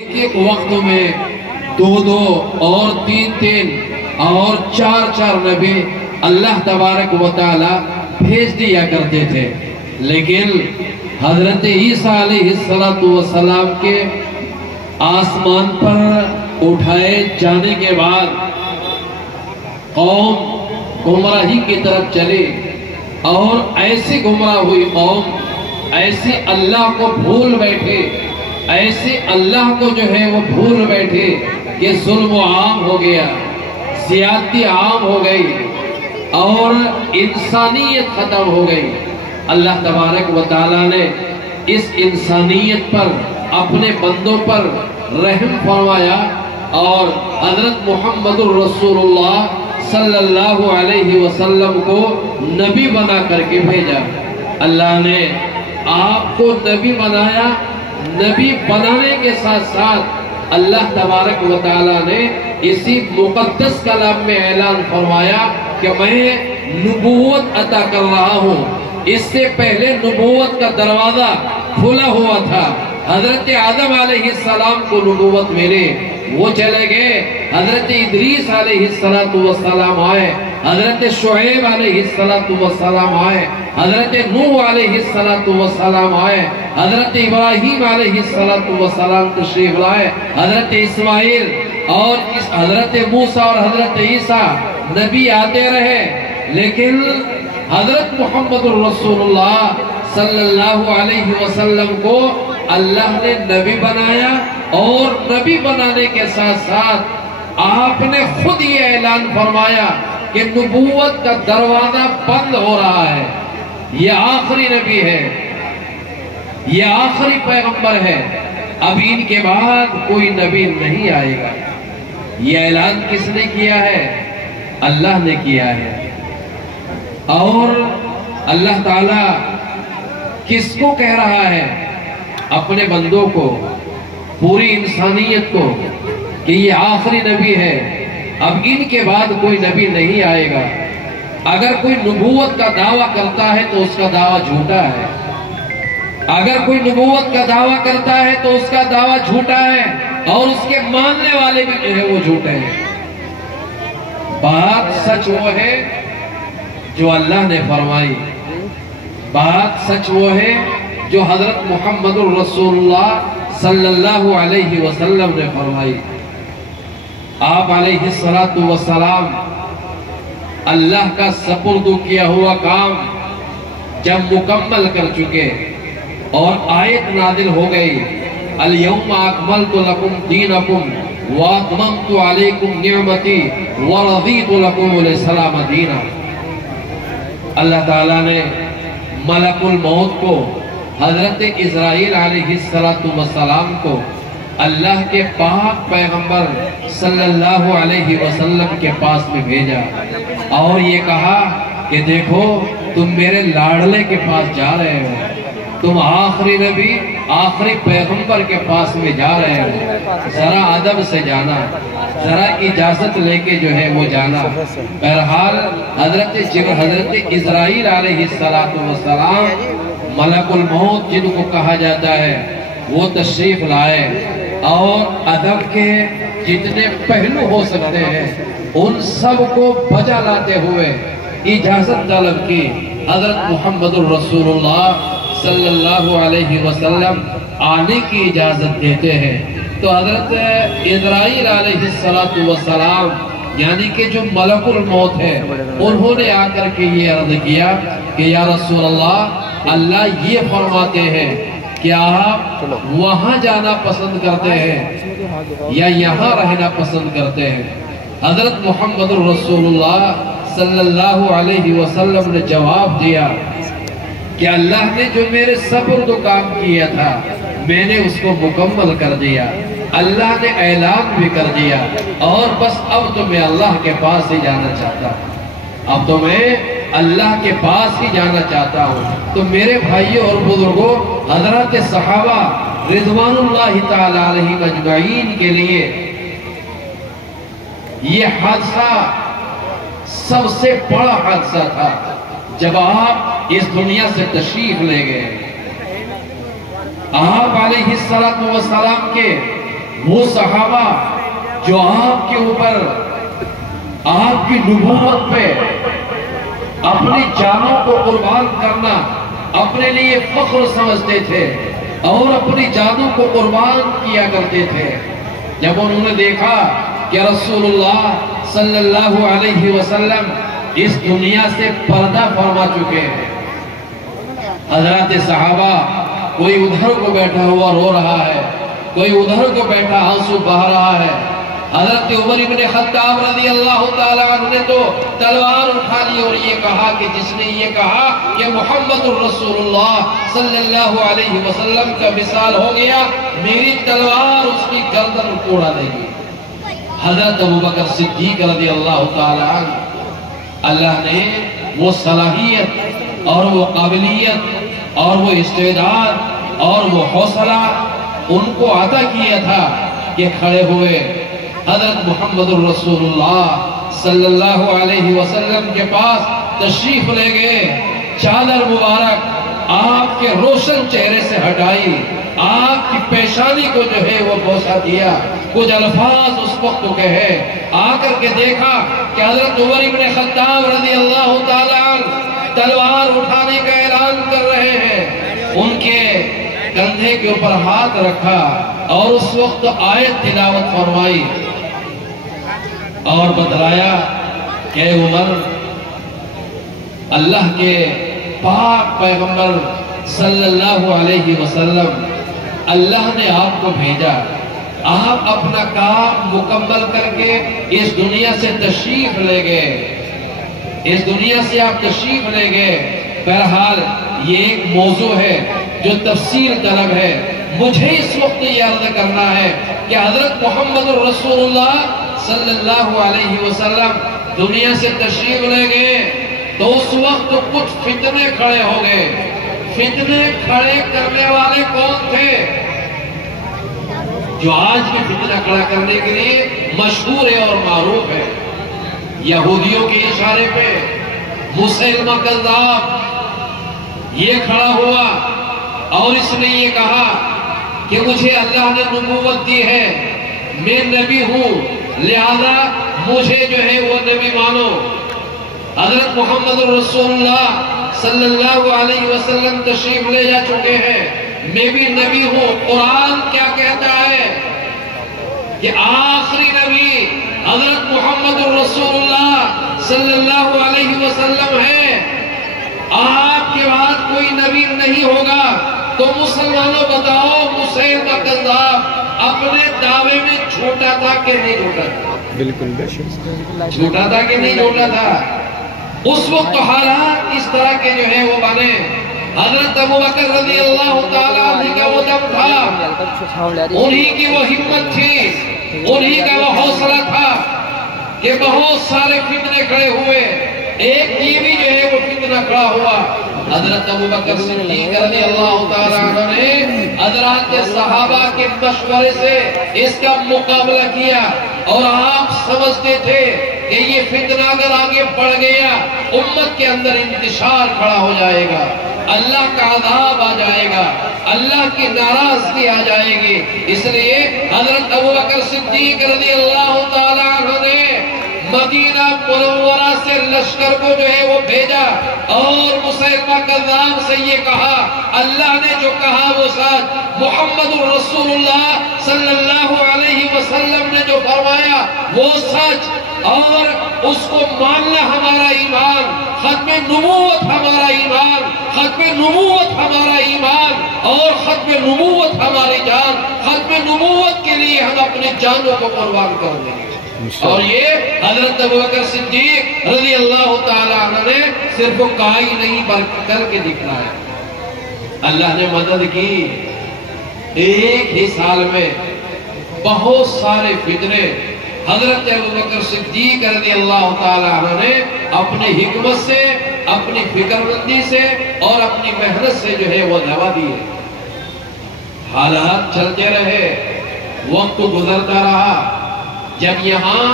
ایک وقت میں دو اور تین اور چار نبی اللہ تبارک و تعالی بھیج دیا کرتے تھے، لیکن حضرت عیسیٰ علیہ السلام کے آسمان پر اٹھائے جانے کے بعد قوم گمراہی کی طرف چلی، اور ایسی گمراہ ہوئی قوم، ایسے اللہ کو بھول بیٹھے، ایسے اللہ کو جو ہے وہ بھول بیٹھے کہ ظلم عام ہو گیا، زیادتی عام ہو گئی اور انسانیت ختم ہو گئی۔ اللہ تبارک و تعالیٰ نے اس انسانیت پر، اپنے بندوں پر رحم فرمایا اور حضرت محمد الرسول اللہ صلی اللہ علیہ وسلم کو نبی بنا کر کے بھیجا۔ اللہ نے آپ کو نبی بنایا، نبی بنانے کے ساتھ ساتھ اللہ تبارک و تعالیٰ نے اسی مقدس کلام میں اعلان فرمایا کہ میں نبوت عطا کر رہا ہوں۔ اس سے پہلے نبوت کا دروازہ کھلا ہوا تھا، حضرت آدم علیہ السلام کو نبوت ملی، وہ چلے گئے، حضرت ادریس علیہ السلام آئے، حضرت شعیب علیہ السلام آئے، حضرت نوح علیہ السلام آئے، حضرت ابراہیم علیہ السلام تشریف لائے، حضرت اسماعیل اور حضرت موسیٰ اور حضرت عیسیٰ نبی آتے رہے، لیکن حضرت محمد الرسول اللہ صلی اللہ علیہ وسلم کو اللہ نے نبی بنایا، اور نبی بنانے کے ساتھ ساتھ آپ نے خود یہ اعلان فرمایا کہ نبوت کا دروازہ بند ہو رہا ہے، یہ آخری نبی ہے، یہ آخری پیغمبر ہے، اب ان کے بعد کوئی نبی نہیں آئے گا۔ یہ اعلان کس نے کیا ہے؟ اللہ نے کیا ہے۔ اور اللہ تعالیٰ کس کو کہہ رہا ہے؟ اپنے بندوں کو، پوری انسانیت کو، کہ یہ آخری نبی ہے، اب ان کے بعد کوئی نبی نہیں آئے گا۔ اگر کوئی نبوت کا دعویٰ کرتا ہے تو اس کا دعویٰ جھوٹا ہے، اگر کوئی نبوت کا دعویٰ کرتا ہے تو اس کا دعویٰ جھوٹا ہے، اور اس کے ماننے والے بھی جو ہے وہ جھوٹے ہیں۔ بات سچ وہ ہے جو اللہ نے فرمائی، بات سچ وہ ہے جو حضرت محمد الرسول اللہ صلی اللہ علیہ وسلم نے فرمائی۔ آپ علیہ السلام اللہ کا سپرد کیا ہوا کام جب مکمل کر چکے اور آیت نازل ہو گئی، اليوم اکملت لکم دینکم واتممت علیکم نعمتی ورضیت لکم الاسلام دینا۔ اللہ تعالیٰ نے ملک الموت کو، حضرت اسرائیل علیہ السلام کو اللہ کے پاک پیغمبر صلی اللہ علیہ وسلم کے پاس میں بھیجا، اور یہ کہا کہ دیکھو تم میرے لاڈلے کے پاس جا رہے ہو، تم آخری نبی، آخری پیغمبر کے پاس میں جا رہے ہو، ذرا ادب سے جانا، ذرا اجازت لے کے جو ہے وہ جانا۔ بہرحال حضرت اسرائیل علیہ السلام ملک الموت جن کو کہا جاتا ہے وہ تشریف لائے، اور ادب کے جتنے پہلو ہو سکتے ہیں ان سب کو بجا لاتے ہوئے اجازت طلب کی۔ حضرت محمد الرسول اللہ صلی اللہ علیہ وسلم آنے کی اجازت دیتے ہیں، تو حضرت اسرائیل علیہ السلام یعنی کہ جو ملک الموت ہے، انہوں نے آ کر کے یہ عرض کیا کہ یا رسول اللہ یہ فرماتے ہیں کہ آپ وہاں جانا پسند کرتے ہیں یا یہاں رہنا پسند کرتے ہیں؟ حضرت محمد الرسول اللہ صلی اللہ علیہ وسلم نے جواب دیا کہ اللہ نے جو میرے سپرد کام کیا تھا میں نے اس کو مکمل کر دیا، اللہ نے اعلان بھی کر دیا، اور بس اب تو میں اللہ کے پاس ہی جانا چاہتا ہوں، اب تو میں اللہ کے پاس ہی جانا چاہتا ہوں۔ تو میرے بھائیوں اور بزرگوں، حضرات صحابہ رضوان اللہ تعالی علیہم اجمعین کے لیے یہ حادثہ سب سے بڑا حادثہ تھا جب آپ اس دنیا سے تشریف لے گئے۔ آپ علیہ السلام کے وہ صحابہ جو آپ کے اوپر آپ کی نبوت پہ اپنی جانوں کو قربان کرنا اپنے لیے فخر سمجھتے تھے اور اپنی جانوں کو قربان کیا کرتے تھے، جب انہوں نے دیکھا کہ رسول اللہ صلی اللہ علیہ وسلم اس دنیا سے پردہ فرما چکے ہیں، حضرات صحابہ کوئی ادھر کو بیٹھا ہوا رو رہا ہے، کوئی ادھر کو بیٹھا آنسو بہہ رہا ہے، حضرت عمر ابن خطاب رضی اللہ تعالیٰ عنہ نے تو تلوار اٹھا لی اور یہ کہا کہ جس نے یہ کہا کہ محمد الرسول اللہ صلی اللہ علیہ وسلم کا وصال ہو گیا، میری تلوار اس کی گردن اڑا دے گی۔ حضرت ابوبکر صدیق رضی اللہ تعالیٰ عنہ، اللہ نے وہ صلاحیت اور وہ قابلیت اور وہ استعداد اور وہ حوصلہ ان کو عطا کیا تھا کہ کھڑے ہوئے حضرت محمد الرسول اللہ صلی اللہ علیہ وسلم کے پاس تشریف لے گئے، چادر مبارک آپ کے روشن چہرے سے ہٹائی، آپ کی پیشانی کو جو ہے وہ بوسہ دیا، کچھ الفاظ اس وقت کہے، آ کر کے دیکھا کہ حضرت عمر ابن خطاب رضی اللہ تعالیٰ عنہ تلوار اٹھانے کا اعلان کر رہے ہیں، ان کے کندھے کے اوپر ہاتھ رکھا اور اس وقت آیت تلاوت فرمائی اور بتلایا کہ عمر، اللہ کے پاک پیغمبر صلی اللہ علیہ وسلم، اللہ نے آپ کو بھیجا، آپ اپنا کام مکمل کر کے اس دنیا سے تشریف لے گئے، اس دنیا سے آپ تشریف لے گئے۔ بہرحال یہ ایک موضوع ہے جو تفسیر طلب ہے، مجھے اس وقت یہ عرض کرنا ہے کہ حضرت محمد الرسول اللہ صلی اللہ علیہ وسلم دنیا سے تشریف لے گئے تو اس وقت کچھ فتنے کھڑے ہو گئے۔ فتنے کھڑے کرنے والے کون تھے؟ جو آج بھی فتنہ کھڑا کرنے کے لیے مشہور ہے اور معروف ہے، یہودیوں کے اشارے پہ مسیلمہ کذاب یہ کھڑا ہوا اور اس نے یہ کہا کہ مجھے اللہ نے نبوت دی ہے، میں نبی ہوں، لہذا مجھے جو ہے وہ نبی مانو۔ حضرت محمد الرسول اللہ صلی اللہ علیہ وسلم تشریف لے جا چکے ہیں، میں بھی نبی ہوں۔ قرآن کیا کہتا ہے کہ آخری نبی حضرت محمد الرسول اللہ صلی اللہ علیہ وسلم ہے، آپ کے بعد کوئی نبی نہیں ہوگا۔ تو مسلمانوں بتاؤ، مسیلمہ کذاب اپنے دعوے میں جھوٹا تھا کہ نہیں جھوٹا تھا؟ بالکل بے شک جھوٹا تھا کہ نہیں جھوٹا تھا؟ اس وقت حالات اس طرح کے جو ہے وہ بنے۔ حضرت ابوبکر رضی اللہ تعالیٰ عنہ کا وہ دم تھا، انہی کی وہ ہمت تھی، انہی کا وہ حوصلہ تھا کہ بہت سارے فتنے کھڑے ہوئے، ایک یہ بھی جو ہے وہ فتنہ کھڑا ہوا۔ حضرت ابوبکر صدیق رضی اللہ تعالیٰ عنہ نے حضرات صحابہ کے مشورے سے اس کا مقابلہ کیا، اور آپ سمجھتے تھے کہ یہ فتنہ اگر آگے بڑھ گیا امت کے اندر انتشار کھڑا ہو جائے گا، اللہ کا عذاب آ جائے گا، اللہ کی ناراضگی آ جائے گی۔ اس لیے حضرت ابوبکر صدیق رضی اللہ تعالیٰ عنہ نے مدینہ منورہ سے لشکر کو جو ہے وہ بھیجا اور مسیلمہ کذاب سے یہ کہا، اللہ نے جو کہا وہ سچ، محمد الرسول اللہ صلی اللہ علیہ وسلم نے جو فرمایا وہ سچ، اور اس کو ماننا ہمارا ایمان، ختم نبوت ہمارا ایمان، ختم نبوت ہمارا ایمان، اور ختم نبوت ہماری جان، ختم نبوت کے لیے ہم اپنی جانوں کو قربان کر دیں گے۔ اور یہ حضرت ابوبکر صدیق رضی اللہ تعالیٰ عنہ نے صرف کہا ہی نہیں بلکہ کر کے دکھلایا۔ اللہ نے مدد کی، ایک ہی سال میں بہت سارے فتنے حضرت ابوبکر صدیق رضی اللہ تعالیٰ عنہ نے اپنی حکمت سے، اپنی فکر مندی سے اور اپنی محنت سے جو ہے وہ دوا دیے۔ حالات چلتے رہے، وقت گزرتا رہا۔ جب یہاں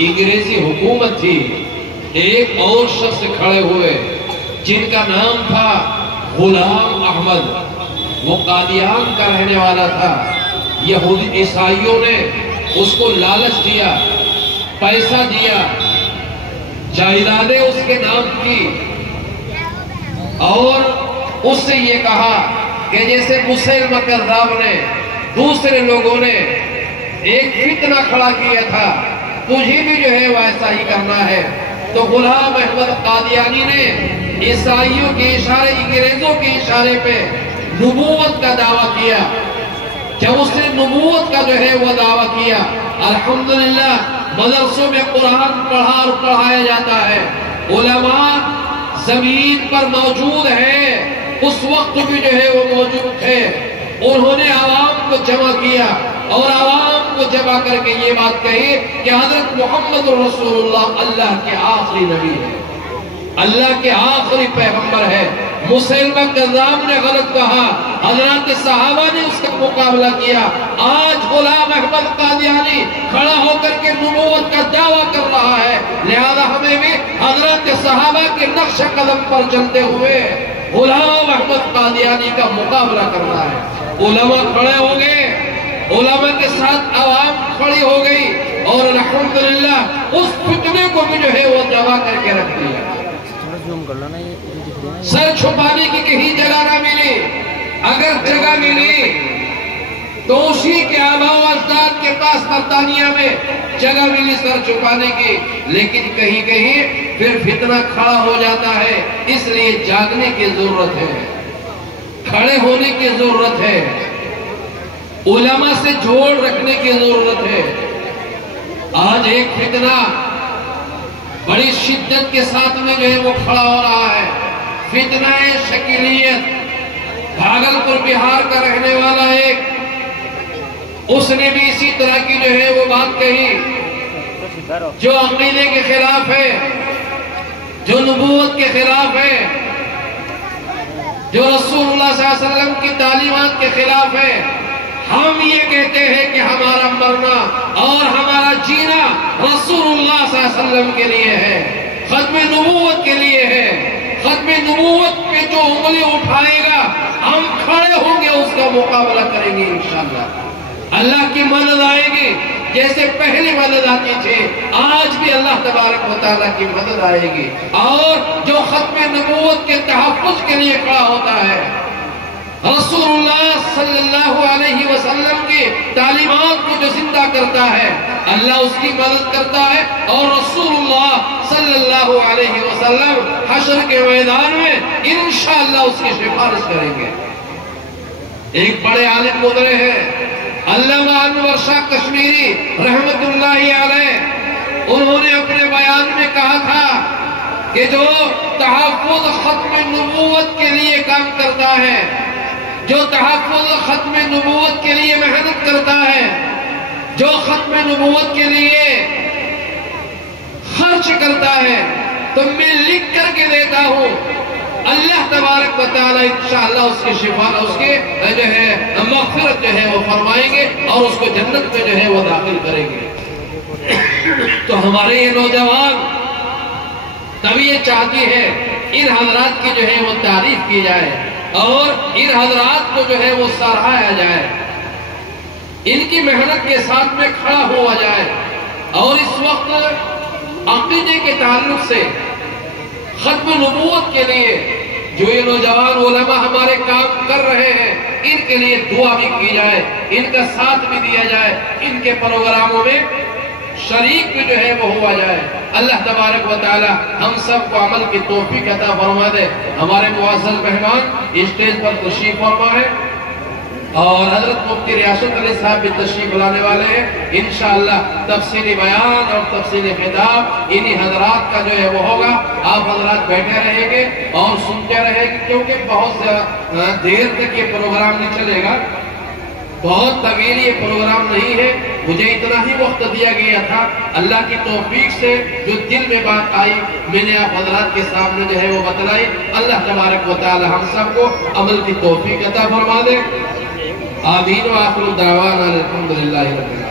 انگریزی حکومت تھی، ایک اور شخص کھڑے ہوئے جن کا نام تھا غلام احمد، وہ قادیان کا رہنے والا تھا۔ یہودی عیسائیوں نے اس کو لالچ دیا، پیسہ دیا، جائیدادیں اس کے نام کی، اور اس سے یہ کہا کہ جیسے مسیلمہ کذاب نے دوسرے لوگوں نے ایک فتنہ کھڑا کیا تھا، تجھے بھی جو ہے ویسا ہی کرنا ہے۔ تو غلام احمد قادیانی نے عیسائیوں کے اشارے، انگریزوں کے اشارے پہ نبوت کا دعویٰ کیا۔ جب اس نے نبوت کا جو ہے وہ دعویٰ کیا، الحمدللہ مدرسوں میں قرآن پڑھا اور پڑھایا جاتا ہے، علماء زمین پر موجود ہیں، اس وقت بھی جو ہے وہ موجود تھے۔ انہوں نے عوام کو جمع کیا اور عوام کو جمع کر کے یہ بات کہی کہ حضرت محمد رسول اللہ اللہ کے آخری نبی ہے، اللہ کے آخری پیغمبر ہے۔ مسیلمہ کذاب نے غلط کہا، حضرات صحابہ نے اس کا مقابلہ کیا۔ آج غلام احمد قادیانی کھڑا ہو کر کے نبوت کا دعویٰ کر رہا ہے، لہذا ہمیں بھی حضرات صحابہ کے نقش قدم پر چلتے ہوئے غلام احمد قادیانی کا مقابلہ کرنا ہے۔ علماء کھڑے ہو گئے، علماء کے ساتھ عوام کھڑی ہو گئی، اور الحمدللہ اس فتنے کو بھی جو ہے وہ دبا کر کے رکھ دیا۔ سر چھپانے کی کہیں جگہ نہ ملی، اگر جگہ ملی تو اسی کے آباء و اجداد کے پاس برطانیہ میں جگہ ملی سر چھپانے کی، لیکن کہیں کہیں پھر فتنہ کھڑا ہو جاتا ہے۔ اس لیے جاگنے کی ضرورت ہے، کھڑے ہونے کی ضرورت ہے، علماء سے جوڑ رکھنے کی ضرورت ہے۔ آج ایک فتنہ بڑی شدت کے ساتھ میں جو ہے وہ کھڑا ہو رہا ہے، فتنہ شکیلیت۔ بھاگلپور بہار کا رہنے والا ایک، اس نے بھی اسی طرح کی جو ہے وہ بات کہی، جو عقیدے کے خلاف ہے، جو نبوت کے خلاف ہے، جو رسول اللہ صلی اللہ علیہ وسلم کی تعلیمات کے خلاف ہے۔ ہم یہ کہتے ہیں کہ ہمارا مرنا اور ہمارا جینا رسول اللہ صلی اللہ علیہ وسلم کے لیے ہے، ختم نبوت کے لیے ہے۔ ختم نبوت پہ جو انگلی اٹھائے گا ہم کھڑے ہوں گے، اس کا مقابلہ کریں گے انشاءاللہ۔ اللہ کی مدد آئے گی، جیسے پہلی مدد آتی تھی، آج بھی اللہ تبارک و تعالیٰ کی مدد آئے گی۔ اور جو ختم نبوت کے تحفظ کے لیے کھڑا ہوتا ہے، رسول اللہ صلی اللہ علیہ وسلم کی تعلیمات کو جو زندہ کرتا ہے، اللہ اس کی مدد کرتا ہے، اور رسول اللہ صلی اللہ علیہ وسلم حشر کے میدان میں انشاءاللہ اس کی سفارش کریں گے۔ ایک بڑے عالم گزرے ہیں، علامہ انور شاہ کشمیری رحمت اللہ علیہ، انہوں نے اپنے بیان میں کہا تھا کہ جو تحفظ ختم نبوت کے لیے کام کرتا ہے، جو تحفظ ختم نبوت کے لیے محنت کرتا ہے، جو ختم نبوت کے لیے خرچ کرتا ہے، تو میں لکھ کر کے دیتا ہوں، اللہ تبارک و تعالیٰ انشاءاللہ اس کی شفا، اس کے جو ہے مغفرت جو ہے وہ فرمائیں گے، اور اس کو جنت میں جو ہے وہ داخل کریں گے۔ تو ہمارے یہ نوجوان تبھی یہ چاہتی ہے ان حضرات کی جو ہے وہ تعریف کی جائے، اور ان حضرات کو جو ہے وہ سراہا جائے، ان کی محنت کے ساتھ میں کھڑا ہوا جائے۔ اور اس وقت عقیدے کے تعلق سے ختم نبوت کے لیے جو یہ نوجوان علماء ہمارے کام کر رہے ہیں، ان کے لیے دعا بھی کی جائے، ان کا ساتھ بھی دیا جائے، ان کے پروگراموں میں شریک بھی جو ہے وہ ہوا جائے۔ اللہ تبارک و تعالی ہم سب کو عمل کی توفیق عطا فرما دے۔ ہمارے معزز مہمان اسٹیج پر تشریف فرما ہے، اور حضرت مفتی ریاست علی صاحب بھی تشریف لانے والے ہیں۔ انشاءاللہ تفصیلی بیان اور تفصیلی خطاب انہی حضرات کا جو ہے وہ ہوگا۔ آپ حضرات بیٹھے رہیں گے اور سنتے رہیں گے، کیونکہ بہت دیر تک یہ پروگرام نہیں چلے گا، بہت طویل یہ پروگرام نہیں ہے۔ مجھے اتنا ہی وقت دیا گیا تھا، اللہ کی توفیق سے جو دل میں بات آئی میں نے آپ حضرات کے سامنے جو ہے وہ بتلائی۔ اللہ تبارک و تعالی ہم سب کو عمل کی توفیق عطا فرما دے۔ آمین و آخر دعوانا الحمدللہ رب العالمین۔